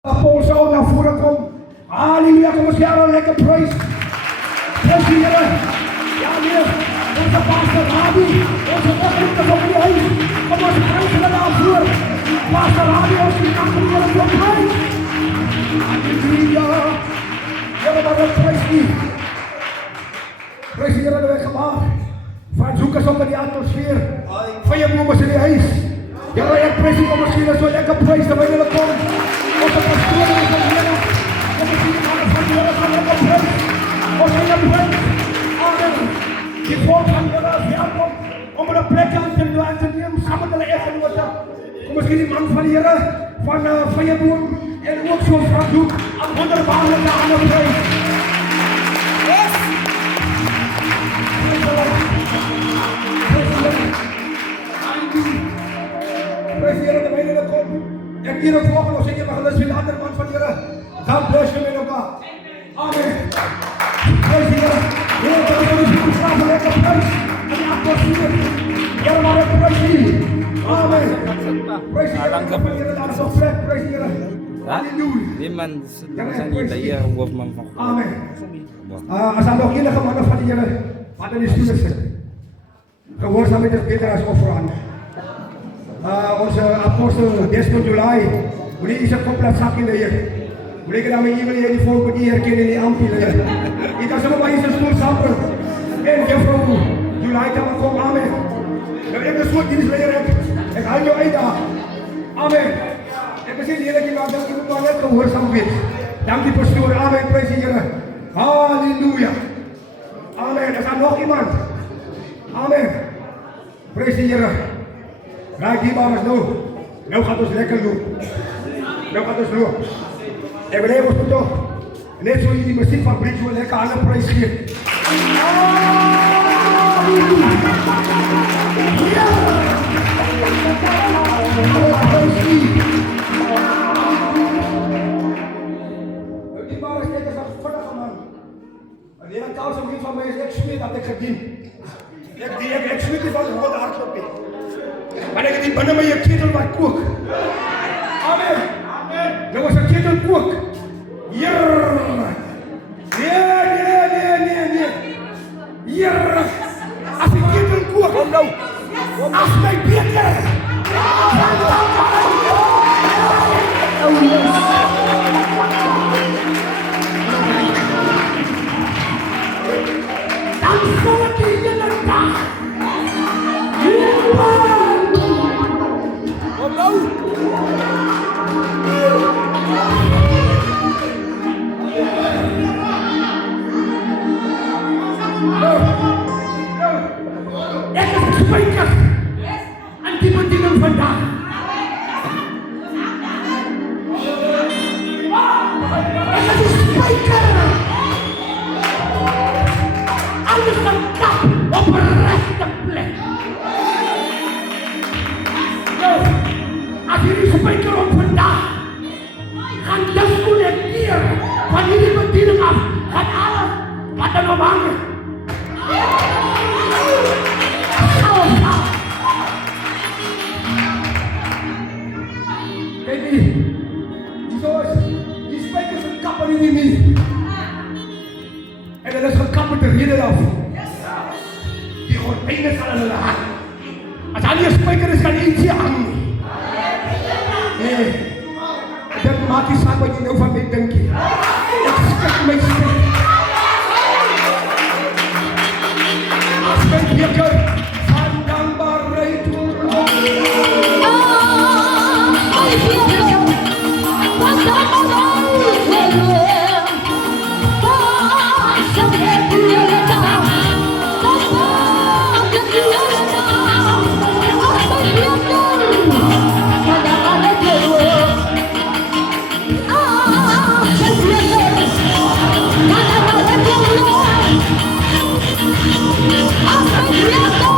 Apostol naar voren komt. Halleluja, kom eens jaren lekker praise. Praise die Heer. Ja, Heer. Onze pastor Rabi. Onze oprichter van die huis. Kom ons prijzen naar voor. Pastor Rabi, onze nachtelijke voor prijs. Halleluja. Heer, maar dat prijs niet. Prijs die Heer aan de weg gemaakt. Van zoekers op in die atmosfeer. Van je bloemers in die huis. Ja, ik prijs die kom misschien zo lekker prijs dat wij willen komen. Onze pastoren van de Heer. Kom misschien aan de Heer van lekker prijs. Onze Heer prijs. Amen. Die volk van de Heer welkom. Om een plek aan te nemen. Samen te leggen. Kom misschien die man van de Heer. Van je boer. En ook zo'n vraagdoek. Aan wonderbaarlijke aan de prijs. Yes. Prijs de Heer dat wij willen komen. En hier ook volgen als ik mag luisteren naar de man van de Heer. Dan bless je met elkaar. Amen. Prijs de Heer. Heer, dat we ons goed slapen lekker prijs. En die atmosfeer. Heer, maar ook prijs die. Amen. Prijs de Heer. Dat is ons plek. Prijs de Heer. Halleluja. Di man sa nila iya huwag man fa. Amen. As aan nog enige mannen van die Heer. Wat in die stoelen zitten. Gehoorzaam met het beter als offerande. Onze apostel Desmond July, mulai isa komplet sakin na yan. Mulai ka namin email yan, i-phone ko di herkennen ni Ampi na yan. Ika sa mga isa stoel sample. En juffrouw July ka makom, amen. Nou, ik ben soort dienst leren. Ik haal jou uit daar. Amen. Ik ben zin leren, ik moet maar net gehoorzaam weten. Dank die pastoor, amen, prijs de Heer. Halleluja. Amen, er staat nog iemand. Amen. Prijs de Heer. Raak die baas nou. Nou gaat ons lekker doen. Nou gaat ons lopen. En we hebben ons toch. Net zo die muziekfabriek zo lekker aan de prijs geven. Die baas is lekker zo'n vordere man. En die taal zo niet van mij is echt smeer dat ik gedien. Ik smeer die van het rode hardlopen. Maar ik heb die binnen met je ketel wat kook. Amen. Dat was een ketel kook. Hier. Nee. Hier. Als ik ketel kook. Kom nou. Als mijn beter. Oh yes. Dan zal ik in de dag. Spijker en die bediening vandaag. Het is een spijker. Alles een kap op een rechte plek. Als jullie spijker op vandaag gaan desconnecteren van jullie bediening af, gaat alles wat er nog hangt. Kijk die spijkers een kapper in die muur. En dat is gekapperd er hier af. Die gordijnen zal er hangen. Als al die spijker is, kan eentje hangen. Nee, dat maakt die zaak wat je nou van mij denkt. Ik schrik mijn schrik. Als mijn beker van dankbaarheid I'm